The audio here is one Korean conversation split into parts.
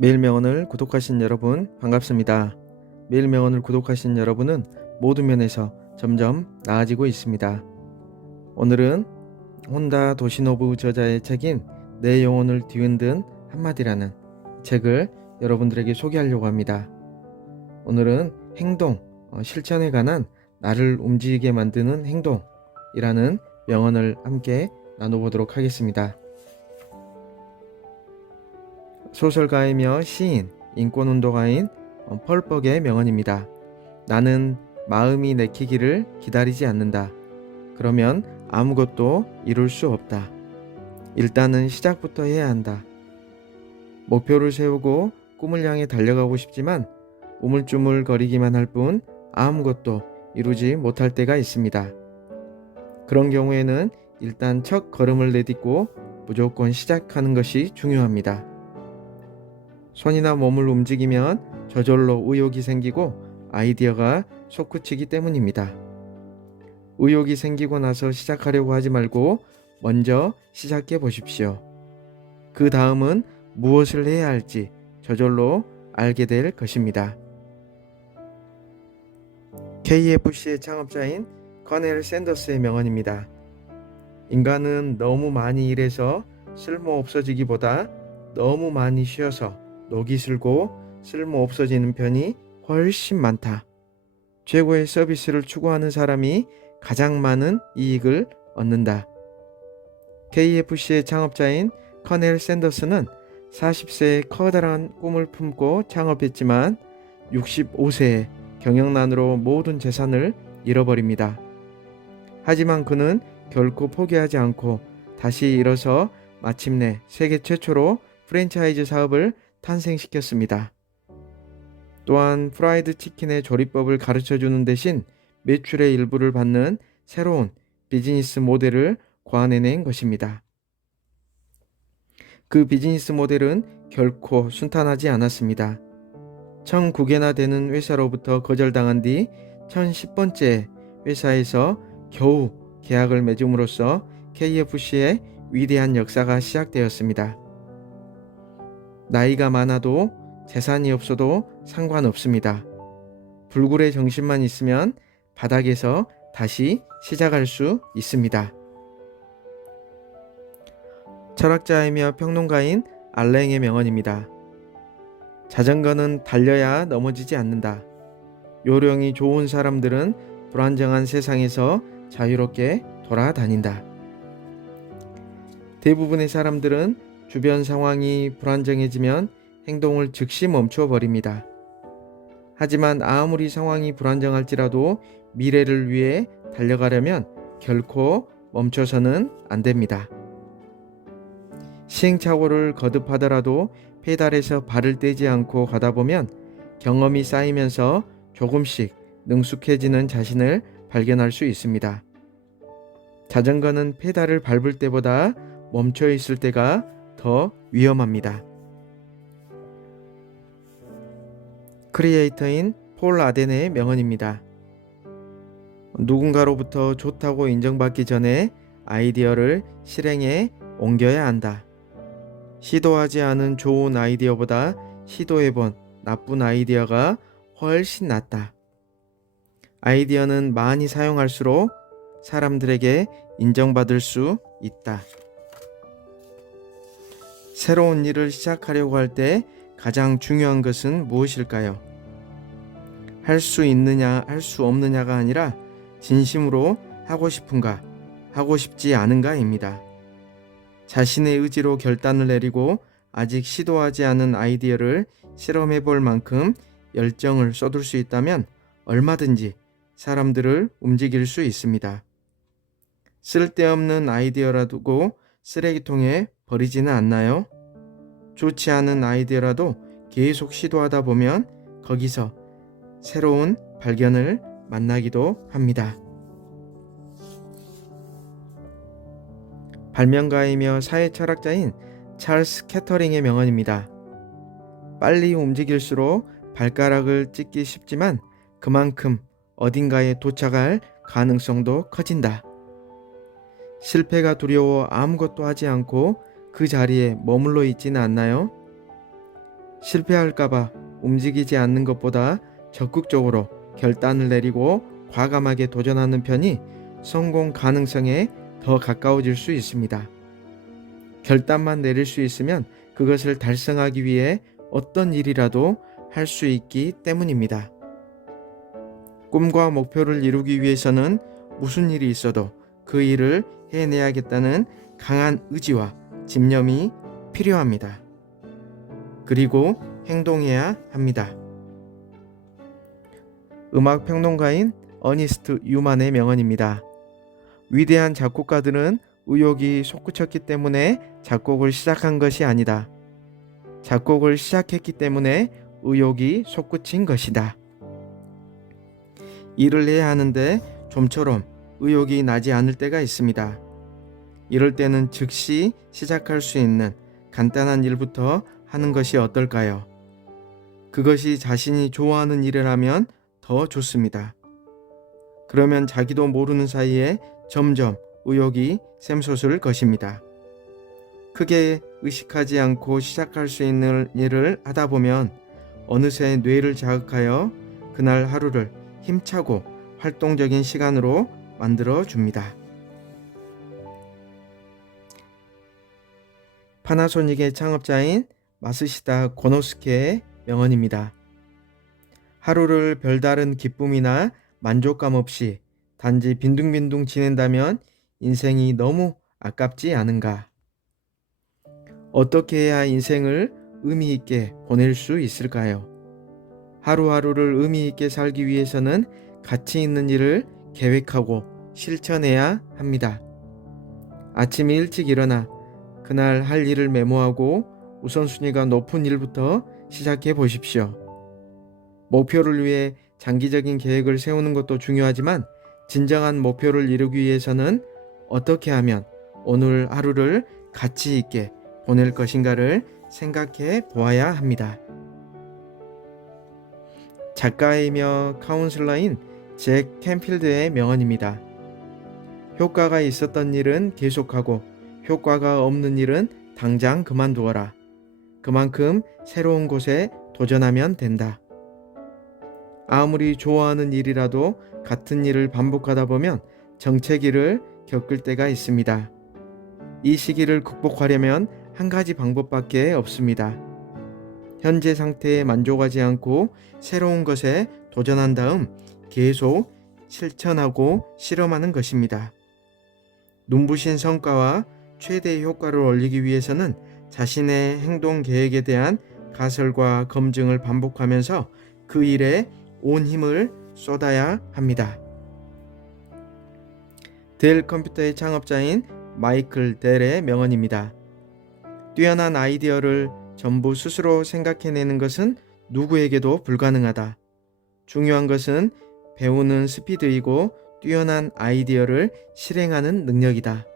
매일명언을 구독하신 여러분 반갑습니다. 매일명언을 구독하신 여러분은 모든 면에서 점점 나아지고 있습니다. 오늘은 혼다 도시노부 저자의 책인 내 영혼을 뒤흔든 한마디라는 책을 여러분들에게 소개하려고 합니다. 오늘은 행동, 실천에 관한 나를 움직이게 만드는 행동이라는 명언을 함께 나눠보도록 하겠습니다. 소설가이며 시인, 인권운동가인 펄 벅의 명언입니다. 나는 마음이 내키기를 기다리지 않는다. 그러면 아무것도 이룰 수 없다. 일단은 시작부터 해야 한다. 목표를 세우고 꿈을 향해 달려가고 싶지만 우물쭈물거리기만 할 뿐 아무것도 이루지 못할 때가 있습니다. 그런 경우에는 일단 첫 걸음을 내딛고 무조건 시작하는 것이 중요합니다. 손이나 몸을 움직이면 저절로 의욕이 생기고 아이디어가 솟구치기 때문입니다. 의욕이 생기고 나서 시작하려고 하지 말고 먼저 시작해 보십시오. 그 다음은 무엇을 해야 할지 저절로 알게 될 것입니다. KFC의 창업자인 커넬 샌더스의 명언입니다. 인간은 너무 많이 일해서 쓸모 없어지기보다 너무 많이 쉬어서 녹이 슬고 쓸모 없어지는 편이 훨씬 많다. 최고의 서비스를 추구하는 사람이 가장 많은 이익을 얻는다. KFC의 창업자인 커넬 샌더스는 40세에 커다란 꿈을 품고 창업했지만 65세에 경영난으로 모든 재산을 잃어버립니다. 하지만 그는 결코 포기하지 않고 다시 일어서 마침내 세계 최초로 프랜차이즈 사업을 탄생시켰습니다. 또한 프라이드 치킨의 조리법을 가르쳐주는 대신 매출의 일부를 받는 새로운 비즈니스 모델을 고안해낸 것입니다. 그 비즈니스 모델은 결코 순탄하지 않았습니다. 1009개나 되는 회사로부터 거절당한 뒤 1010번째 회사에서 겨우 계약을 맺음으로써 KFC의 위대한 역사가 시작되었습니다. 나이가 많아도 재산이 없어도 상관없습니다. 불굴의 정신만 있으면 바닥에서 다시 시작할 수 있습니다. 철학자이며 평론가인 알랭의 명언입니다. 자전거는 달려야 넘어지지 않는다. 요령이 좋은 사람들은 불안정한 세상에서 자유롭게 돌아다닌다. 대부분의 사람들은 주변 상황이 불안정해지면 행동을 즉시 멈춰 버립니다. 하지만 아무리 상황이 불안정할지라도 미래를 위해 달려가려면 결코 멈춰서는 안 됩니다. 시행착오를 거듭하더라도 페달에서 발을 떼지 않고 가다 보면 경험이 쌓이면서 조금씩 능숙해지는 자신을 발견할 수 있습니다. 자전거는 페달을 밟을 때보다 멈춰 있을 때가 더 위험합니다. 크리에이터인 폴 아덴의 명언입니다. 누군가로부터 좋다고 인정받기 전에 아이디어를 실행에 옮겨야 한다. 시도하지 않은 좋은 아이디어보다 시도해본 나쁜 아이디어가 훨씬 낫다. 아이디어는 많이 사용할수록 사람들에게 인정받을 수 있다. 새로운 일을 시작하려고 할 때 가장 중요한 것은 무엇일까요? 할 수 있느냐, 할 수 없느냐가 아니라 진심으로 하고 싶은가, 하고 싶지 않은가입니다. 자신의 의지로 결단을 내리고 아직 시도하지 않은 아이디어를 실험해 볼 만큼 열정을 쏟을 수 있다면 얼마든지 사람들을 움직일 수 있습니다. 쓸데없는 아이디어라도 쓰레기통에 버리지는 않나요? 좋지 않은 아이디어라도 계속 시도하다 보면 거기서 새로운 발견을 만나기도 합니다. 발명가이며 사회철학자인 찰스 캐터링의 명언입니다. 빨리 움직일수록 발가락을 찢기 쉽지만 그만큼 어딘가에 도착할 가능성도 커진다. 실패가 두려워 아무것도 하지 않고 그 자리에 머물러 있지는 않나요? 실패할까봐 움직이지 않는 것보다 적극적으로 결단을 내리고 과감하게 도전하는 편이 성공 가능성에 더 가까워질 수 있습니다. 결단만 내릴 수 있으면 그것을 달성하기 위해 어떤 일이라도 할 수 있기 때문입니다. 꿈과 목표를 이루기 위해서는 무슨 일이 있어도 그 일을 해내야겠다는 강한 의지와 집념이 필요합니다. 그리고 행동해야 합니다. 음악 평론가인 어니스트 유만의 명언입니다. 위대한 작곡가들은 의욕이 솟구쳤기 때문에 작곡을 시작한 것이 아니다. 작곡을 시작했기 때문에 의욕이 솟구친 것이다. 일을 해야 하는데 좀처럼 의욕이 나지 않을 때가 있습니다. 이럴 때는 즉시 시작할 수 있는 간단한 일부터 하는 것이 어떨까요? 그것이 자신이 좋아하는 일이라면 더 좋습니다. 그러면 자기도 모르는 사이에 점점 의욕이 샘솟을 것입니다. 크게 의식하지 않고 시작할 수 있는 일을 하다 보면 어느새 뇌를 자극하여 그날 하루를 힘차고 활동적인 시간으로 만들어 줍니다. 파나소닉의 창업자인 마스시다 고노스케의 명언입니다. 하루를 별다른 기쁨이나 만족감 없이 단지 빈둥빈둥 지낸다면 인생이 너무 아깝지 않은가? 어떻게 해야 인생을 의미 있게 보낼 수 있을까요? 하루하루를 의미 있게 살기 위해서는 가치 있는 일을 계획하고 실천해야 합니다. 아침 일찍 일어나 그날 할 일을 메모하고 우선순위가 높은 일부터 시작해 보십시오. 목표를 위해 장기적인 계획을 세우는 것도 중요하지만 진정한 목표를 이루기 위해서는 어떻게 하면 오늘 하루를 가치 있게 보낼 것인가를 생각해 보아야 합니다. 작가이며 카운슬러인 잭 캔필드의 명언입니다. 효과가 있었던 일은 계속하고 효과가 없는 일은 당장 그만두어라. 그만큼 새로운 곳에 도전하면 된다. 아무리 좋아하는 일이라도 같은 일을 반복하다 보면 정체기를 겪을 때가 있습니다. 이 시기를 극복하려면 한 가지 방법밖에 없습니다. 현재 상태에 만족하지 않고 새로운 것에 도전한 다음 계속 실천하고 실험하는 것입니다. 눈부신 성과와 최대의 효과를 올리기 위해서는 자신의 행동 계획에 대한 가설과 검증을 반복하면서 그 일에 온 힘을 쏟아야 합니다. 델 컴퓨터의 창업자인 마이클 델의 명언입니다. 뛰어난 아이디어를 전부 스스로 생각해내는 것은 누구에게도 불가능하다. 중요한 것은 배우는 스피드이고 뛰어난 아이디어를 실행하는 능력이다.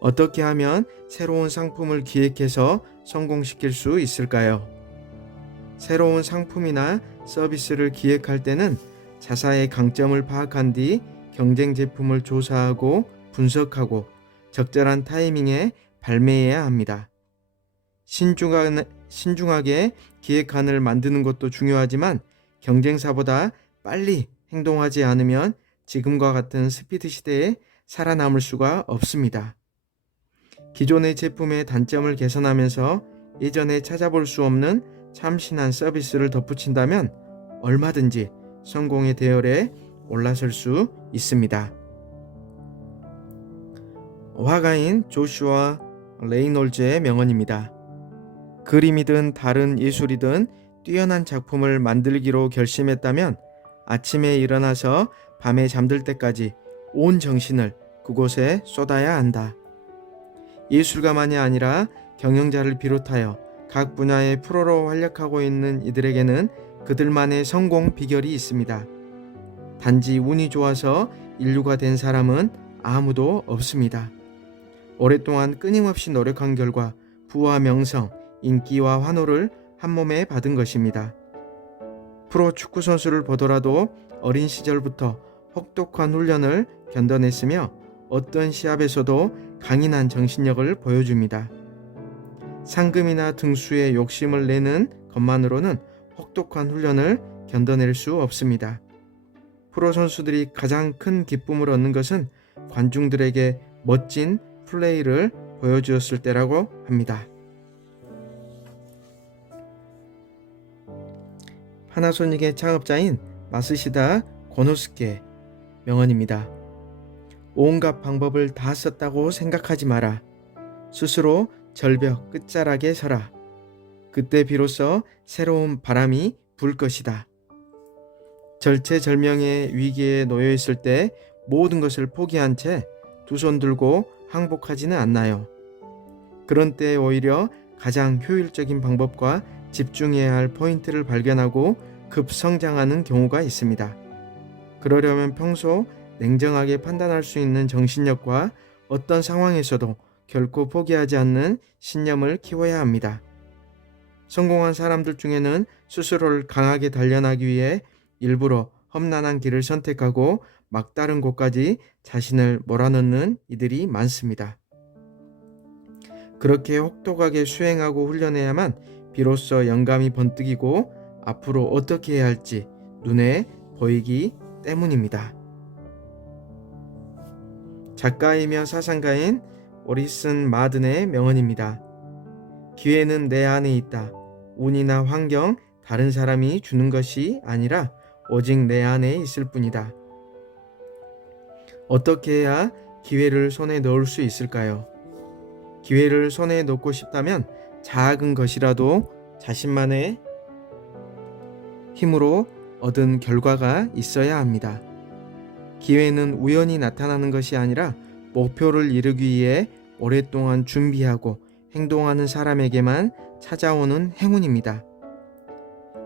어떻게 하면 새로운 상품을 기획해서 성공시킬 수 있을까요? 새로운 상품이나 서비스를 기획할 때는 자사의 강점을 파악한 뒤 경쟁 제품을 조사하고 분석하고 적절한 타이밍에 발매해야 합니다. 신중하게 기획안을 만드는 것도 중요하지만 경쟁사보다 빨리 행동하지 않으면 지금과 같은 스피드 시대에 살아남을 수가 없습니다. 기존의 제품의 단점을 개선하면서 예전에 찾아볼 수 없는 참신한 서비스를 덧붙인다면 얼마든지 성공의 대열에 올라설 수 있습니다. 화가인 조슈아 레이놀즈의 명언입니다. 그림이든 다른 예술이든 뛰어난 작품을 만들기로 결심했다면 아침에 일어나서 밤에 잠들 때까지 온 정신을 그곳에 쏟아야 한다. 예술가만이 아니라 경영자를 비롯하여 각 분야의 프로로 활약하고 있는 이들에게는 그들만의 성공 비결이 있습니다. 단지 운이 좋아서 인류가 된 사람은 아무도 없습니다. 오랫동안 끊임없이 노력한 결과 부와 명성, 인기와 환호를 한몸에 받은 것입니다. 프로 축구 선수를 보더라도 어린 시절부터 혹독한 훈련을 견뎌냈으며 어떤 시합에서도 강인한 정신력을 보여줍니다. 상금이나 등수에 욕심을 내는 것만으로는 혹독한 훈련을 견뎌낼 수 없습니다. 프로 선수들이 가장 큰 기쁨을 얻는 것은 관중들에게 멋진 플레이를 보여주었을 때라고 합니다. 파나소닉의 창업자인 마스시다 고노스케 명언입니다. 온갖 방법을 다 썼다고 생각하지 마라. 스스로 절벽 끝자락에 서라. 그때 비로소 새로운 바람이 불 것이다. 절체절명의 위기에 놓여 있을 때 모든 것을 포기한 채 두 손 들고 항복하지는 않나요? 그런 때 오히려 가장 효율적인 방법과 집중해야 할 포인트를 발견하고 급성장하는 경우가 있습니다. 그러려면 평소 냉정하게 판단할 수 있는 정신력과 어떤 상황에서도 결코 포기하지 않는 신념을 키워야 합니다. 성공한 사람들 중에는 스스로를 강하게 단련하기 위해 일부러 험난한 길을 선택하고 막다른 곳까지 자신을 몰아넣는 이들이 많습니다. 그렇게 혹독하게 수행하고 훈련해야만 비로소 영감이 번뜩이고 앞으로 어떻게 해야 할지 눈에 보이기 때문입니다. 작가이며 사상가인 오리슨 마든의 명언입니다. 기회는 내 안에 있다. 운이나 환경, 다른 사람이 주는 것이 아니라 오직 내 안에 있을 뿐이다. 어떻게 해야 기회를 손에 넣을 수 있을까요? 기회를 손에 넣고 싶다면 작은 것이라도 자신만의 힘으로 얻은 결과가 있어야 합니다. 기회는 우연히 나타나는 것이 아니라 목표를 이루기 위해 오랫동안 준비하고 행동하는 사람에게만 찾아오는 행운입니다.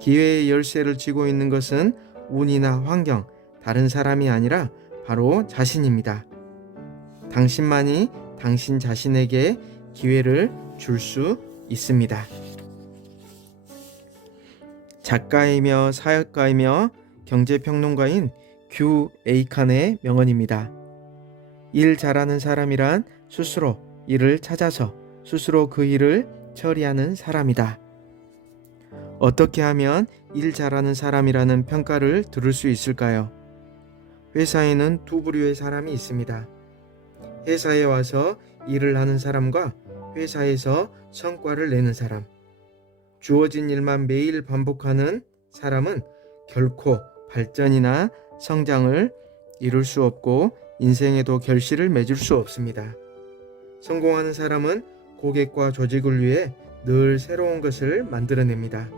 기회의 열쇠를 쥐고 있는 것은 운이나 환경, 다른 사람이 아니라 바로 자신입니다. 당신만이 당신 자신에게 기회를 줄 수 있습니다. 작가이며 사역가이며 경제평론가인 규 에이칸의 명언입니다. 일 잘하는 사람이란 스스로 일을 찾아서 스스로 그 일을 처리하는 사람이다. 어떻게 하면 일 잘하는 사람이라는 평가를 들을 수 있을까요? 회사에는 두 부류의 사람이 있습니다. 회사에 와서 일을 하는 사람과 회사에서 성과를 내는 사람. 주어진 일만 매일 반복하는 사람은 결코 발전이나 성장을 이룰 수 없고 인생에도 결실을 맺을 수 없습니다. 성공하는 사람은 고객과 조직을 위해 늘 새로운 것을 만들어냅니다.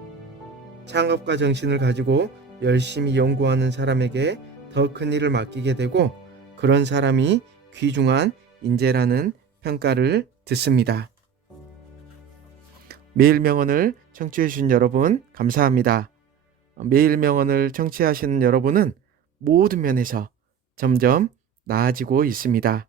창업가 정신을 가지고 열심히 연구하는 사람에게 더 큰 일을 맡기게 되고 그런 사람이 귀중한 인재라는 평가를 듣습니다. 매일 명언을 청취해 주신 여러분 감사합니다. 매일 명언을 청취하시는 여러분은 모든 면에서 점점 나아지고 있습니다.